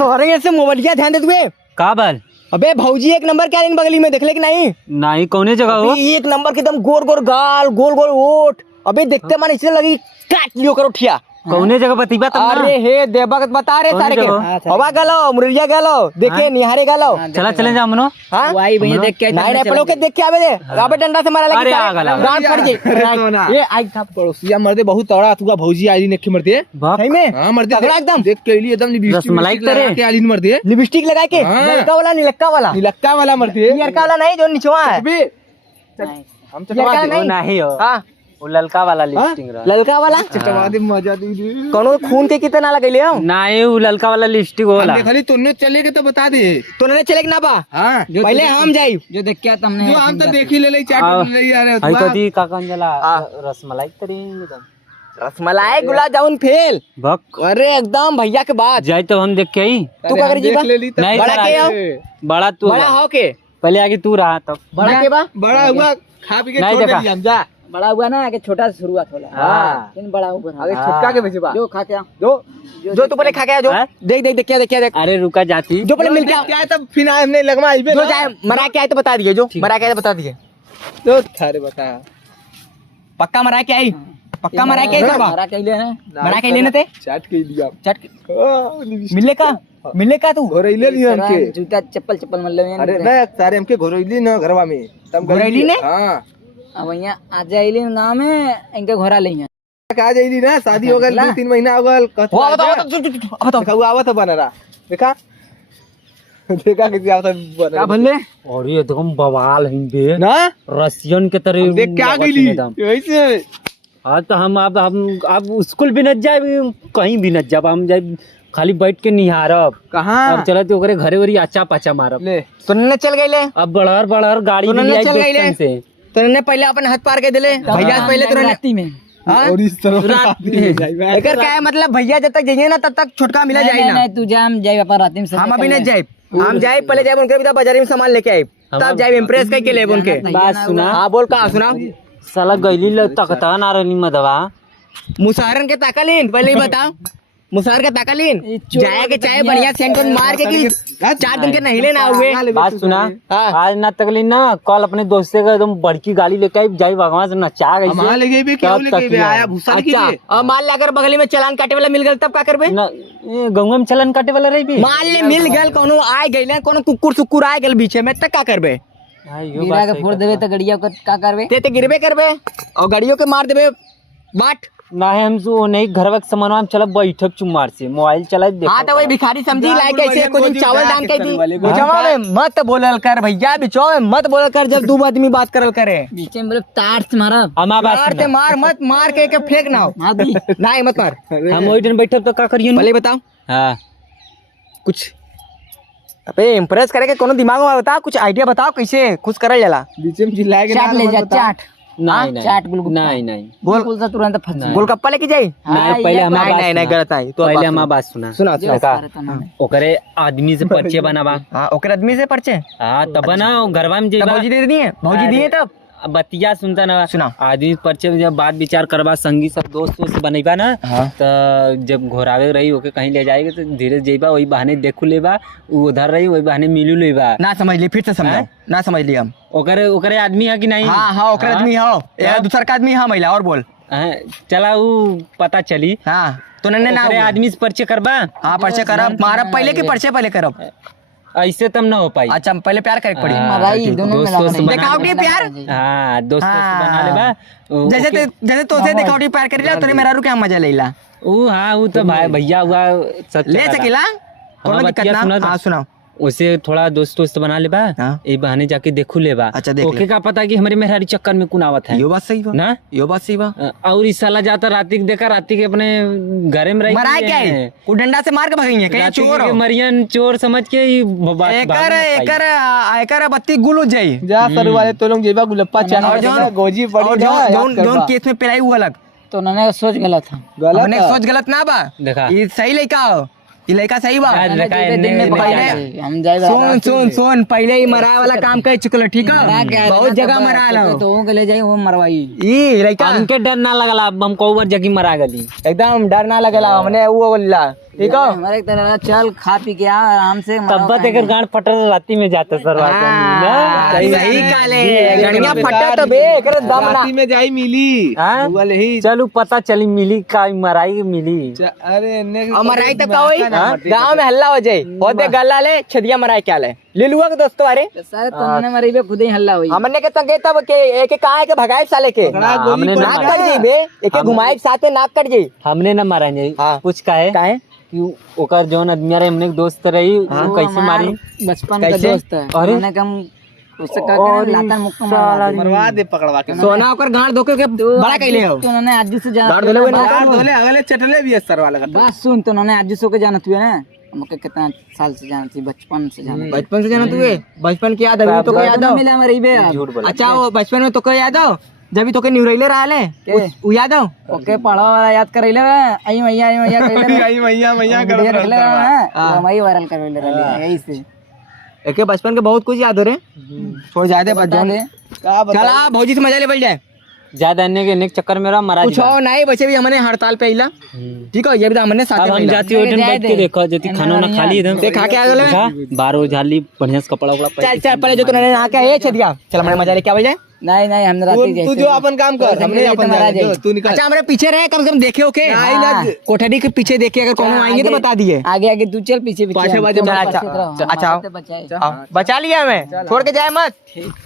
सारे ऐसे मोबाइलिया ध्यान दे तुए का बल अबे भौजी एक नंबर क्या बगली में देख ले कि नहीं नहीं कौने जगह हो एक नंबर के एकदम गोर गोर गाल गोल गोल ओठ अबे देखते मन इसलिए लगी काट लियो करो ठिया कौने जगह बतीबा तब अरे हे देवभगत बता रहे सारे के हवा गलो मुरलिया गलो देखे निहारे गलो चला चले जा मनो हां वाई भैया देख के नहीं नहीं पड़ो के देख के आवे दे अबे डंडा से मारा लगी अरे आ गला गांड फट जाई ये आई था पड़ोसिया मर्दे बहुत तगड़ा तुगा भौजी आली नेखे मरते सही में हां मर्दे तगड़ा एकदम देख के लिए एकदम रसमलाई तेरे के आली मरते लिपस्टिक लगा के लड़का वाला नीलक्का वाला निलक्का वाला मरते लड़का वाला नहीं जो निचवा है हम लड़का चटवा नहीं हो हां वो ललका वाला लिपस्टिक रहा लड़का वाला चटवा दे मजा दी कोनो खून के कितना लगैले हो नहीं वो ललका वाला लिपस्टिक होला खाली तूने चले के तो बता दे तो नहीं चले ना बा हां पहले हम जाई जो देख के तुमने जो हम तो देख ही ले ले चाट ले यार आई कदी का कंजला रसमलाई तेरी एकदम रसमलाई गुलाब जामुन फेल भक अरे एकदम भैया के बाद जाए तो हम देख के आई तू का कर जीवा नहीं बड़ा के आओ बड़ा तू बड़ा हो के पहले आगे तू रहा तब बड़ा के बा बड़ा हुआ खा पी के नहीं छोड़ देखा। दे हम जा बड़ा हुआ ना आगे छोटा से शुरुआत होला हां लेकिन बड़ा ऊपर आगे छुटका के बेचबा जो खा के आ। जो तू पहले खा के आ जो हाँ? देख देख देख क्या देख अरे रुका जाती जो पहले मिल के आ क्या तब फिर हमने लगवा आइबे जो जाए मरा के आए तो बता दिए जो मरा के आए तो बता दिए तो थारे बता पक्का मरा के आई पक्का मरा के आई करवा हरा के ले ना मरा के लेने थे चाट के दिया चट मिले का तू घोरैले नहीं हमके जूता चप्पल चप्पल मतलब अरे ना सारे हमके घोरैली ना घरवा में तब घोरैली ने? हां अब यहाँ आ जाइली गाँव में इनके घोड़ा ले का जाइली ना शादी हो गल 2-3 महीना हो गल हो बताओ बताओ कहू आवत बना रहा देखा देखा कि आवत बना का भले और ये एकदम बवाल है बे ना रसियन के तरह देख क्या गईली ऐसे हाँ तो हम अब स्कूल भी न जाए कहीं भी न जाब हम जाए खाली बैठ के निहारब कहां अब चलत ओकरे घरे वरी आचा पाचा मारब ले तूने चल गईले अब बड़हर गाड़ी तूने मिली आई चल गईले? दोस्तन से तूने पहले अपन हाथ पार के दिले भैया से पहले तूने राती में और इस तरह एकर क्या है मतलब भैया जब तक जाइए ना तब तक छुटका मिला जाए ना नहीं तू जाम जाए अपन राती में हम अभी नहीं जाए हम जाए पहले जाए उनके भी बाजारी में सामान लेके आए तब जाए इम्प्रेस करके ले उनके बात सुना हाँ बोल का सुना साला गैली तकता ना रही मदवा मुसारन के ताकालीन पहले ही बताओ मुसार का ताकालीन जाए के चाहे बढ़िया सेंट मार के कि 4 दिन के नहीं लेना हुए बात सुना हाँ। आज ना तकली ना कल अपने दोस्त का एकदम बड़की गाड़ी लेके आई जाई भगवान से नचा गई हम ले गए क्या लेके गए आया भूसा लेके अच्छा गए और मान ले अगर बगली में चालान काटे वाला मिल गल तब का करबे गंगा में चलन काटे वाला रही भी मान ले मिल गल कोनो आए गइले कोनो कुकुर सुकुर आए गल बीचे में तब का करबे गिरा के फोड़ देवे तो गड़िया को का करबे ते गिरबे करबे और गाड़ियों के मार देबे बाट ना हम जो नहीं घर वक्त सामान हम चला बैठक चुमार से मोबाइल चला हाँ तो वही भिखारी समझी लाए कैसे कुछ दिन चावल दान कर दी बिचवा में मत बोलल कर भैया बिचवा में मत बोलल कर जब 2 आदमी बात करल करे बीच में बोले तार से मारा हमारा बात मार ते मार मत मार के फेंक ना हो। मार दी नहीं मत मार हम वही दिन बैठब तो का करिए पहले बताओ हाँ कुछ अबे इम्प्रेस करे के कोनो दिमाग में बता कुछ आइडिया बताओ कैसे खुश करल जाला बीच में चिल्लाए के चाट ले जा चाट नहीं नहीं चाट गुलगुप्पा नहीं नहीं बोल सा तुरंत फंस जाए गोलगप्पा लेके जाई नहीं पहले हमारा नहीं नहीं गलत आई तो पहले हमारा बात सुना सुना ओकरे आदमी से परिचय बनावा हाँ ओकर आदमी से परिचय हाँ तब ना घरवा में जेबा भौजी दे दिए भौजी दिए तब बतिया सुनता ना सुना। आदमी परिचय जब बात विचार करवा संगी सब दोस्त से बनेबा ना हाँ। तो जब घोरावे रही ओके कहीं ले जाएगा तो धीरे जेबा वही बहाने देखू लेबा उ उधर रही वही बहाने मिलू लेबा ना समझ ली फिर से समझाओ ना समझ ली हम ओकरे ओकरे आदमी है कि नहीं हाँ हाँ ओकर आदमी हो या दूसर का आदमी हाँ महिला और बोल हाँ, चला वो पता चली हाँ तो नन्हे ना ओकरे आदमी से परिचय करबा हाँ परिचय करब मारब पहले की परिचय पहले करब ऐसे तब ना हो पाई अच्छा पहले प्यार करे पड़ी मराई दोनों में दोस्तों से लगा बना देखावटी प्यार हाँ दोस्तों से बना लेबा जैसे तो से देखावटी प्यार करेला तोरे मेरा रुके हम मजा लेला वो हाँ वो तो भाई भैया हुआ सब ले सकेला कोनो दिक्कत बतिया ना सुना हाँ सुनाओ उसे थोड़ा दोस्त बना लेबा हाँ। ये बहाने जाके देखू लेबा अच्छा, देख ले। ओके का पता कि हमारे मेहरारी चक्कर में कौन आवत है यो बात सही बा ना यो बात सही बा और इस साला जाता राती के देखा राती के अपने घरे में रही मराए क्या है को डंडा से मार के भगाई है कहीं चोर हो मरियन चोर समझ के ही एकर एकर एकर बत्ती गुल हो जाई जा सर वाले तो लोग जेबा गुलप्पा और चाहे जौन गोजी और पड़ी जौन जौन केस में पिलाई वो अलग तो उन्होंने सोच गलत था अपने सोच गलत ना बा देखा ये सही लड़का हो ये लड़का सही बा दिन में पकड़े हम जाए सुन पहले ही मराए वाला काम कर चुकल ठीक है बहुत जगह मरा लो तो वो के ले जाए वो मरवाई ये लड़का हमके डर ना लगला हम को बार जगी मरा गली एकदम डर ना लगेला हमने वो बोला ठीक हो हमारे एक तरह चल खा पी के आ आराम से तब्बा तेकर गांड फटर राती में जाता सर सही काले गणिया फटा तो बे कर दम ना राती में जाई मिली वाले ही चलू पता चली मिली का मराई मिली अरे मराई तक का होई गांव में हल्ला हो जाए होते गल्ला ले छदिया मराई क्या ले ले लुआ के दोस्तों अरे सर तुमने मरी बे खुद ही हल्ला हुई हमने के तंगे तब के एक कहां है के भगाए साले के हमने नाक कट गई बे एक घुमाए साथे नाक कट गई हमने ना मारा नहीं हाँ। कुछ का है काहे कि ओकर जौन आदमी रे हमने एक दोस्त रही वो कैसे मारी बचपन का कैसे? दोस्त है अरे? मैंने कम उससे कह के लाता मुक्का मार मरवा दे पकड़वा के सोना ओकर गांड धोके के बड़ा कइले हो तो उन्होंने आजू से जाना गाड़ धोले हुए ना यार बोले अगले चटले भी है सर वाला का बस सुन तो उन्होंने आजू सो के जाना तुझे ना हमके कितना साल से जाना थी बचपन से जाना बचपन से जाना तुए बचपन की याद अभी तो को याद हो मिला मरी बे झूठ बोला अच्छा वो बचपन में तो को याद हो जब भी तो के न्यूरैले रहले उ याद हो ओके पढ़वा वाला याद कर ले आई मैया कइले आई मैया मैया कर वीडियो रख ले हां वही वायरल कर ले यही से एके बचपन के बहुत कुछ याद हो रे छोड़ जाए दे बच जाए का बता चला भौजी से मजा ले बढ़ जाए ज्यादा अन्य के नेक चक्कर में रहा मरा कुछ हो नहीं बचे भी हमने हड़ताल पे इला ठीक है ये भी हमने साथ अब में हम इला जाती होटल बैठ के देखो जति खाना ना खा ली एकदम देख खा के आ गेले बारो झाली बढ़िया से कपड़ा उपड़ा चल चल पहले जो तूने नहा के आए छदिया चल हमने मजा ले क्या बजाए नहीं हमने राती तू जो अपन काम कर हमने अपन जाए तू निकल अच्छा हमारे पीछे रहे कम से कम देखे ओके नहीं ना कोठरी के पीछे देखे अगर कौन आएंगे तो बता दिए आगे तू चल पीछे पाछे बाजू अच्छा बचा लिया मैं छोड़ के जाए मत